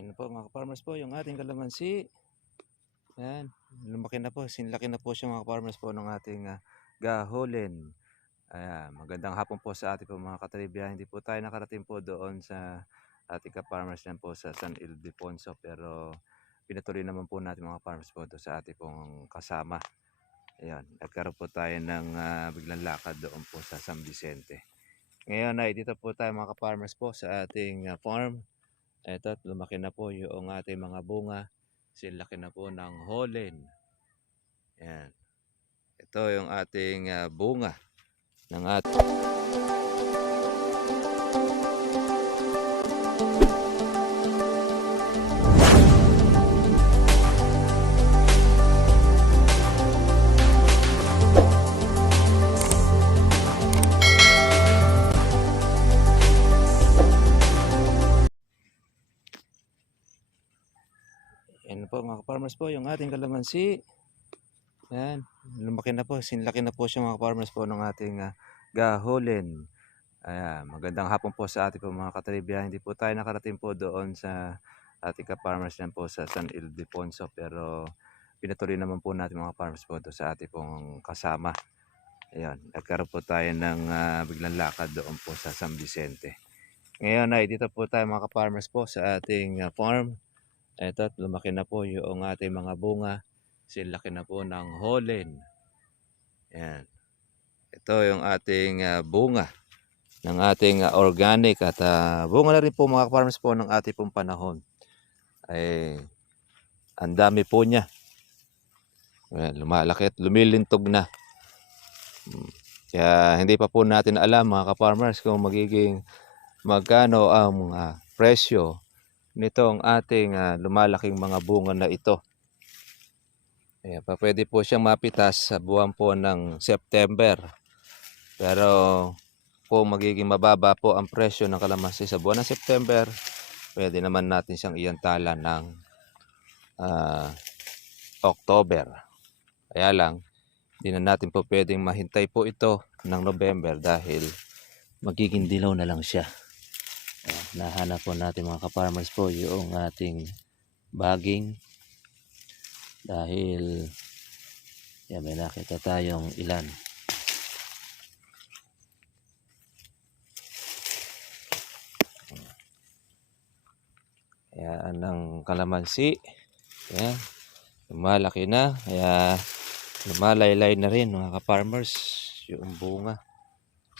Ayan po mga farmers po yung ating kalamansi. Ayan, lumaki na po, sinlaki na po siya mga farmers po ng ating gaholen. Ayan, magandang hapon po sa ating po mga katribya. Hindi po tayo nakarating po doon sa ating ka-farmers yan po sa San Ildefonso, pero pinatuloy naman po natin mga farmers po doon sa ating pong kasama. Ayan, nagkaroon po tayo ng biglang lakad doon po sa San Vicente. Ngayon ay dito po tayo mga ka-farmers po sa ating farm. Eto, lumaki na po yung ating mga bunga. Silaki na po ng holen. Yan. Ito yung ating bunga ng ating. Yan po mga farmers po yung ating kalamansi. Yan. Lumaki na po. Sinlaki na po siya mga farmers po ng ating gaholen. Ayan, magandang hapon po sa ating po mga katribya. Hindi po tayo nakarating po doon sa ating ka-farmers yan po sa San Ildefonso, pero pinatuloy naman po natin mga farmers po doon sa ating pong kasama. Ayan, nagkaroon po tayo ng biglang lakad doon po sa San Vicente. Ngayon ay dito po tayo mga ka-farmers po sa ating farm. Ito, lumaki na po yung ating mga bunga. Silaki na po ng holen. Ayan. Ito yung ating bunga ng ating organic at bunga na rin po mga farmers po ng ating pong panahon. Ay ang dami po niya. Ayan, lumalaki at lumilintog na. Kaya hindi pa po natin alam mga ka-farmers kung magkano ang presyo nitong ating lumalaking mga bunga na ito. Ayan, pwede po siyang mapitas sa buwan po ng September. Pero kung magiging mababa po ang presyo ng kalamansi sa buwan ng September, pwede naman natin siyang iantala ng October. Kaya lang, hindi na natin po pwedeng mahintay po ito ng November dahil magiging dilaw na lang siya. Nahanap po natin mga ka-farmers po yung ating bagging dahil yan, may nakita tayong ilan. Yan ang kalamansi. Yan, lumalaki na. Kaya lumalaylay na rin mga ka-farmers yung bunga.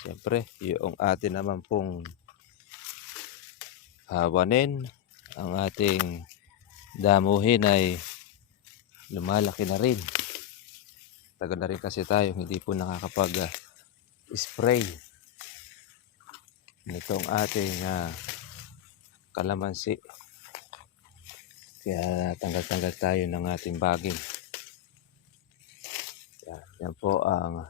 Siyempre, yung atin naman pong hawanin, ang ating damuhin ay lumalaki na rin. Tagal na rin kasi tayo hindi po nakakapag-spray nitong ating kalamansi. Kaya tanggal-tanggal tayo ng ating bagging. Yan po ang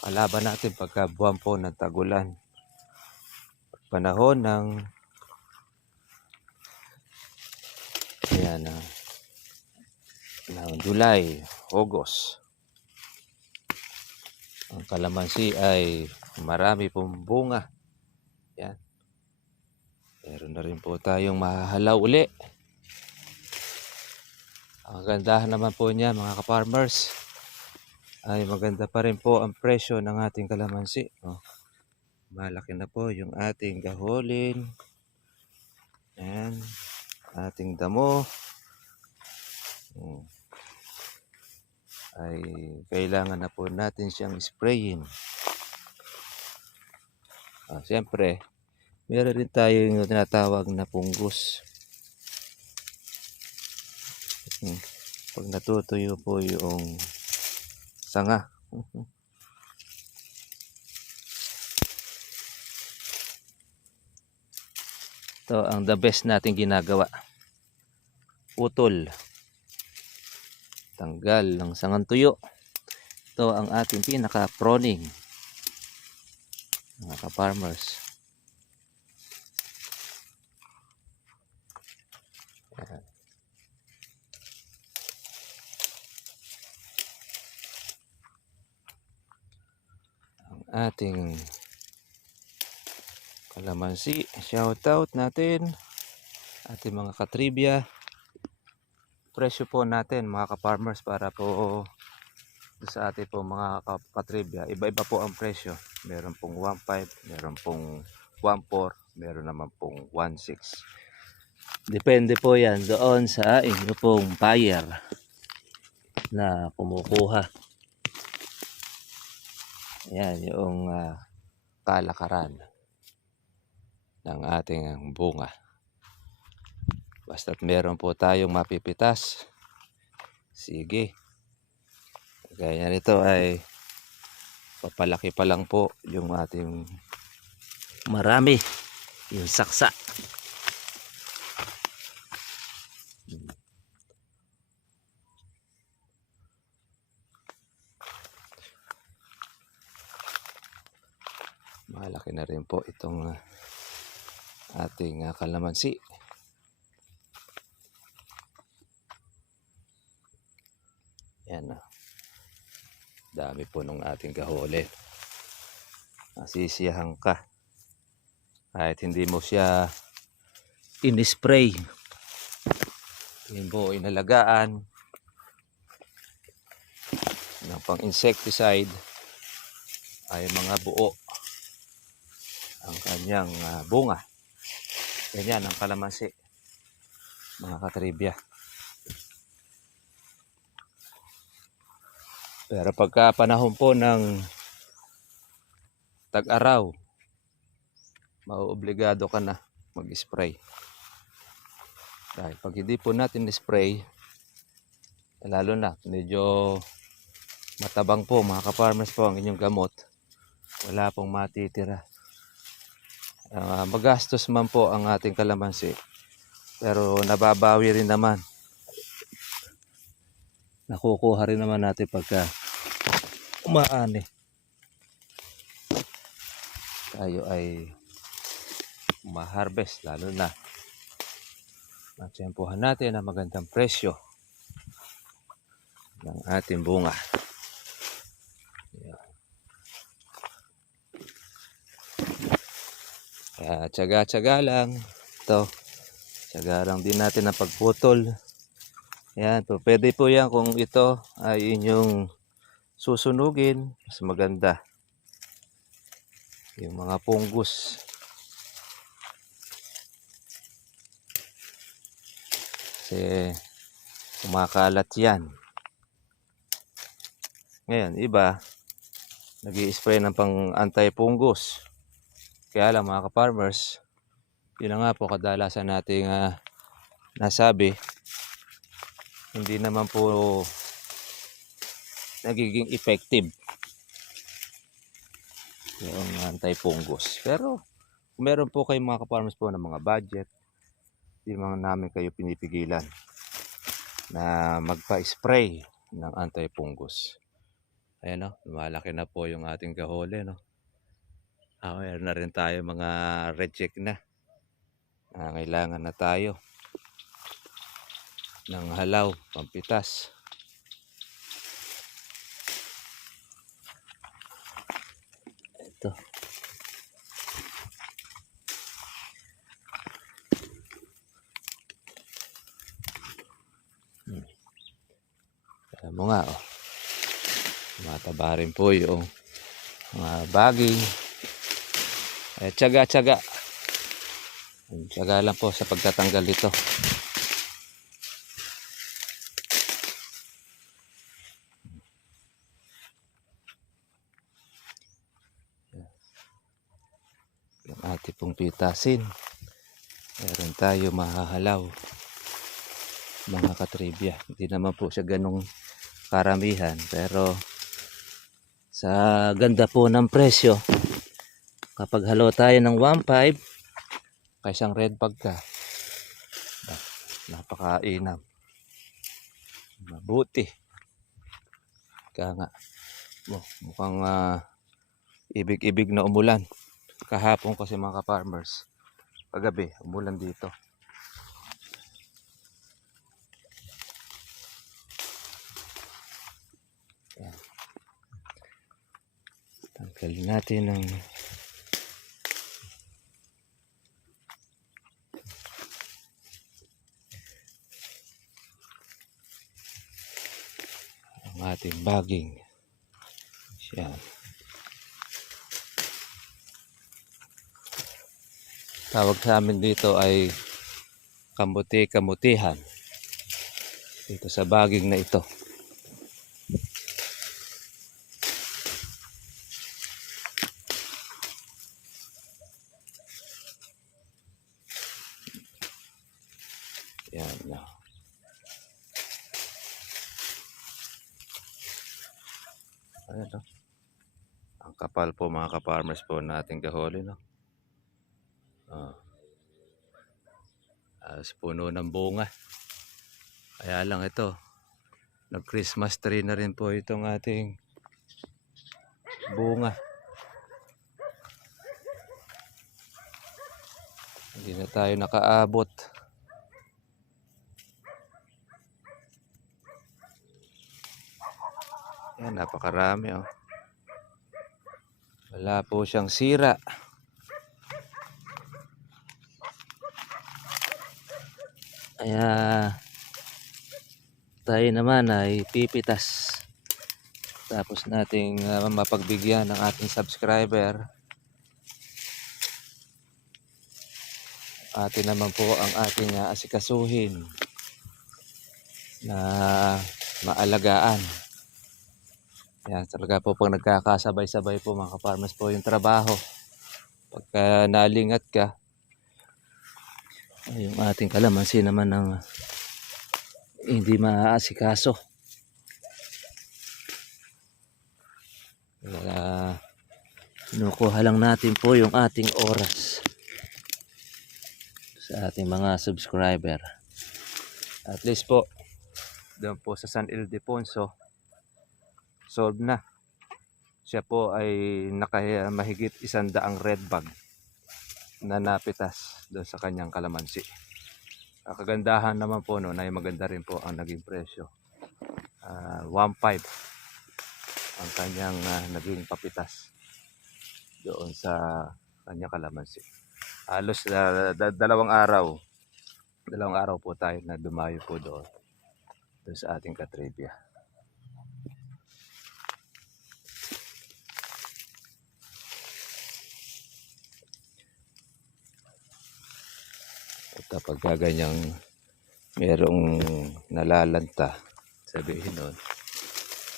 kalaban natin pagka buwan po ng tagulan. Panahon ng July, August. Ang kalamansi ay marami pong bunga. Yan. Meron na rin po tayong mahahalaw uli. Ang gandahan naman po niya mga ka-farmers ay maganda pa rin po ang presyo ng ating kalamansi. Malaki na po yung ating gaholin. Yan. Ating damo. Ay kailangan na po natin siyang sprayin. Siyempre, meron rin tayo yung tinatawag na pungus. Pag natutuyo po yung sanga. Ito ang the best natin ginagawa. Utol. Tanggal ng sangang tuyo. Ito ang ating pinaka-proning. Mga ka-farmers. Ang ating kalamansi. Shout out natin. ating mga katribya. Presyo po natin mga ka-farmers para po sa ating po mga katribya. Iba-iba po ang presyo. Meron pong 1.5, meron pong 1.4, meron naman pong 1.6. Depende po yan doon sa inyo pong buyer na kumukuha. Yan yung kalakaran ng ating bunga. Basta't meron po tayong mapipitas, sige. Kaya nito ay papalaki pa lang po yung ating marami, yung saksa. Malaki na rin po itong ating kalamansi. Yan na. Dami po nung ating gahuli. Masisiyahan ka. Kahit hindi mo siya in-spray. Hindi mo inalagaan ng pang-insecticide ay mga buo ang kanyang bunga. Ganyan ang kalamansi, mga katribya. Pero pagka panahon po ng tag-araw, mauobligado ka na mag-spray. Dahil pag hindi po natin spray, lalo na medyo matabang po mga ka-farmers po ang inyong gamot, wala pong matitira. Magastos man po ang ating kalamansi, pero nababawi rin naman. Nakukuha rin naman natin pagka umaani. Tayo ay ma-harvest, lalo na matsempohan natin ang magandang presyo ng ating bunga. Kaya tsaga-tsaga lang. Ito, tsaga lang din natin ang pagputol. Yan po, pwede po yan kung ito ay inyong susunugin, mas maganda. Yung mga pungus. Kasi kumakalat yan. Ngayon, iba, nag-i-spray ng pang anti-pungus. Kaya lang mga ka-farmers, yun na nga po kadalasan nating nasabi, hindi naman po nagiging effective yung anti-fungus. Pero kung meron po kayong mga ka-farmers po ng mga budget, hindi naman namin kayo pinipigilan na magpa-spray ng anti-fungus. Ayan o, lumalaki na po yung ating kahuli, no? Meron na rin tayo mga reject na. Kailangan na tayo ng halaw, pampitas. Ito. Alam mo nga, oh. Mataba rin po yung mga baging. Tsaga-tsaga. Tsaga lang po sa pagtatanggal dito. Yung ating pong pitasin. Meron tayo mahahalaw. Mga katribya. Hindi naman po siya ganong karamihan. Pero sa ganda po ng presyo, kapag halo tayo ng 1.5 kaysang red bag ka, napakainam, mabuti. Kaya nga mukhang ibig-ibig na umulan kahapon kasi mga ka-farmers, paggabi umulan dito. Tanggalin natin ng ating baging. Yan. Tawag sa amin dito ay kamuti-kamutihan. Dito sa baging na ito. Yan na. Ayan, no? Ang kapal po mga ka-farmers po nating gaholi, no? Puno ng bunga. Kaya lang ito, nag-Christmas tree na rin po itong ating bunga. Hindi na tayo nakaabot. Yan, napakarami, oh. Wala po siyang sira. Kaya tayo naman ay pipitas. Tapos nating mapagbigyan ng ating subscriber. Atin naman po ang ating asikasuhin na maalagaan. Yan, talaga po pag nagkakasabay-sabay po mga ka-farmers po yung trabaho. Pagka nalingat ka, yung ating kalamansi naman ng hindi maaasikaso. Kaya kinukuha lang natin po yung ating oras sa ating mga subscriber. At least po, doon po sa San Ildefonso, solved na. Siya po ay mahigit 100 red bag na napitas doon sa kanyang kalamansi. Kagandahan naman po noon ay maganda rin po ang naging presyo. 1.5 ang kanyang naging papitas doon sa kanyang kalamansi. Halos dalawang araw po tayo na dumayo po doon sa ating katribya. At kapag ganyang merong nalalanta, sabihin nun,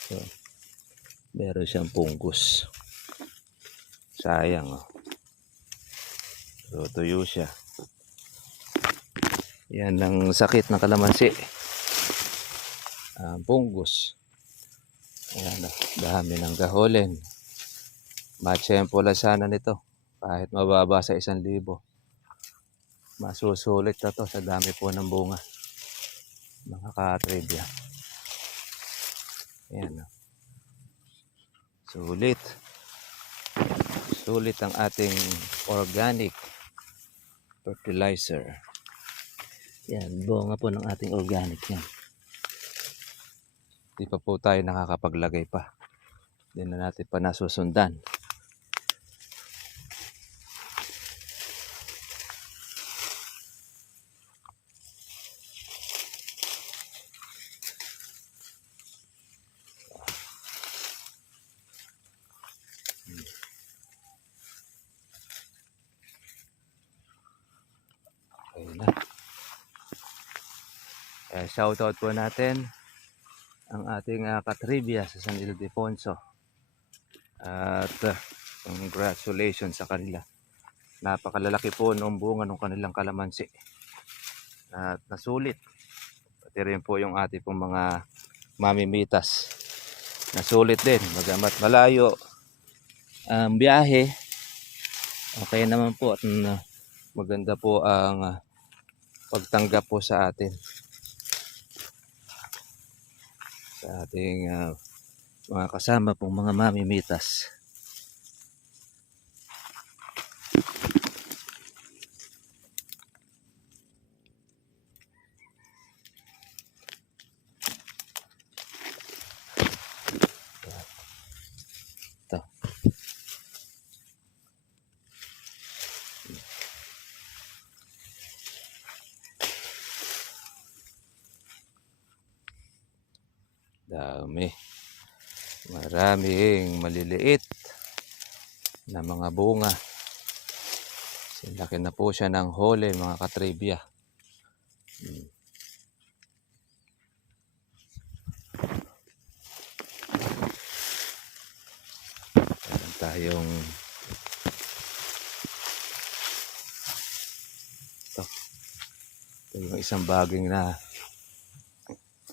so, meron siyang punggus. Sayang, oh. So, tuyo siya. Yan ang sakit ng kalamansi. Punggus. Ayan, dami ng gaholen. Matsyempo lang sana nito. Kahit mababa sa 1,000. Masusulit na to sa dami po ng bunga. Mga ka-trivia. Ayan. Sulit. Sulit ang ating organic fertilizer. Yan, bunga po ng ating organic yan. Di pa po tayo nakakapaglagay pa. Hindi na natin pa nasusundan. Okay na. Shoutout po natin ang ating katribya sa San Ildefonso. At congratulations sa kanila. Napakalalaki po ng bunga ng kanilang kalamansi. At nasulit. Pati rin po yung ating pong mga mamimitas. Nasulit din. Magamat malayo ang biyahe. Okay naman po at maganda po ang pagtanggap po sa atin. Sa ating mga kasama pong mga mamimitas. Ito. Dami. Maraming maliliit na mga bunga. Laki na po siya ng hole mga katribya. Meron tayong ito yung isang baging na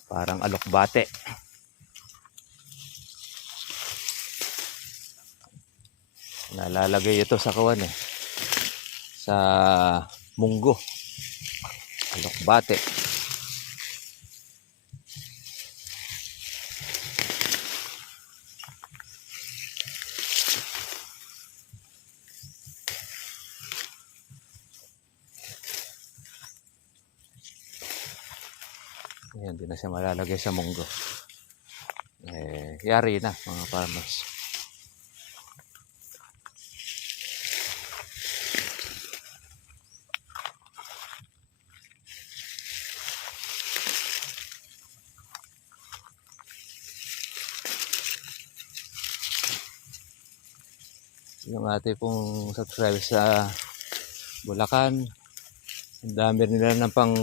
parang alokbate. Nalalagay ito sa kawan sa munggo. Alokbate. Ayan, di na siya malalagay sa munggo. Yari na mga farmers. Yung ating pong subscribe sa Bulacan, ang dami nila ng pang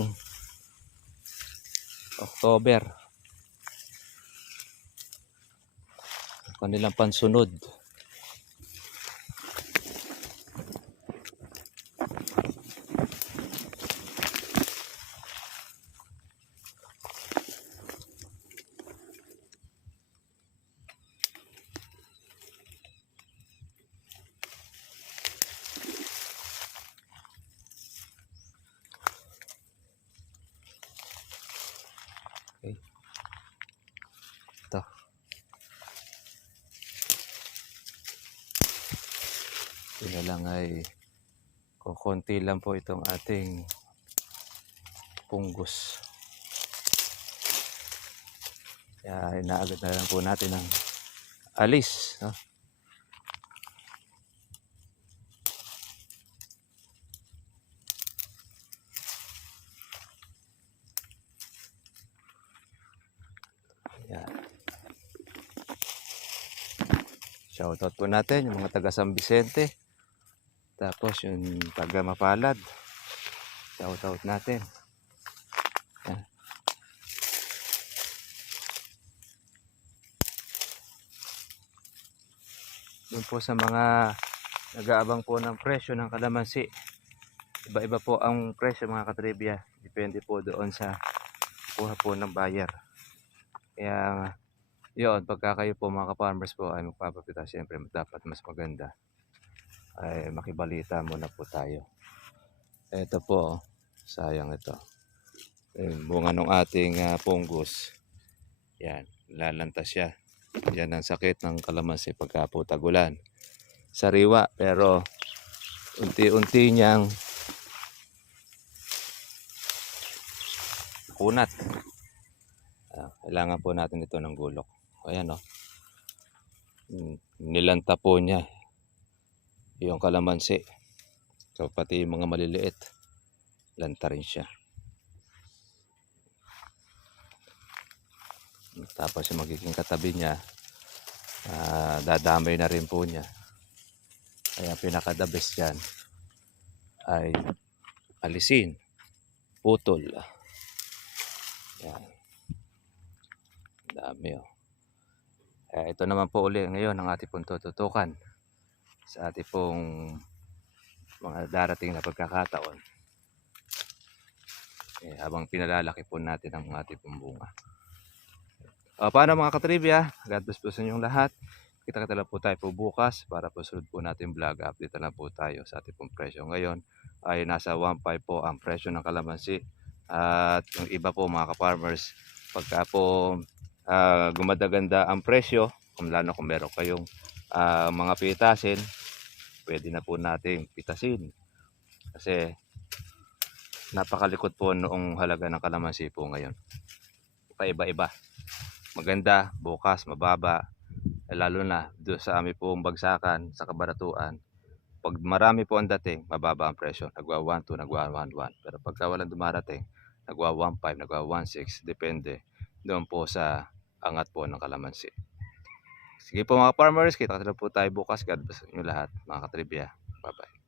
October. Kanilang pansunod. Okay. Ito. Ito lang ay kukunti lang po itong ating punggos. Kaya inaagad na lang po natin ng alis. No? Yan. Shoutout po natin yung mga taga San Vicente. Tapos yung taga Mapalad. Shoutout natin. Yan. Doon po sa mga nag-aabang po ng presyo ng kalamansi. Iba-iba po ang presyo mga katribya. Depende po doon sa kuha po ng buyer. Kaya yun, pagka kayo po mga ka-farmers po ay magpapapita, siyempre dapat mas maganda ay makibalita muna po tayo. Ito po, sayang ito. Bunga ng ating punggos. Yan, lalantas siya. Yan ang sakit ng kalamansi pagka po tagulan. Sariwa, pero unti-unti niyang kunat. Kailangan po natin ito ng gulok. Ayan o. Nilanta po niya yung kalamansi. So pati yung mga maliliit, lanta rin siya. Tapos yung magiging katabi niya, dadamay na rin po niya. Kaya pinaka-the best dyan ay alisin, putol. Yan. Dami oh. Ito naman po uli ngayon ang ating pong tututukan sa ating pong mga darating na pagkakataon. Habang pinalalaki po natin ang ating pong bunga. Paano mga katribya? God bless po sa inyong lahat. Kita-kita lang po tayo po bukas para po sunod po natin vlog. Update lang po tayo sa ating pong presyo. Ngayon ay nasa 1.5 po ang presyo ng kalamansi. At yung iba po mga ka-farmers, pagka po gumadaganda ang presyo, kung lalo kung meron kayong mga pitasin, pwede na po nating pitasin. Kasi napakalikot po noong halaga ng kalamansi po ngayon. Paiba-iba. Maganda, bukas, mababa. Lalo na doon sa amin pong bagsakan, sa kabaratuan. Pag marami po ang dating, mababa ang presyo. Nagwa 1.2, nagwa 1.1. Pero pagka walang dumarating, nagwa 1.5, nagwa 1.6. Depende doon po sa angat po ng kalamansi. Sige po mga farmers, kita-kita po tayo bukas. God bless inyo lahat mga katribya. Bye-bye.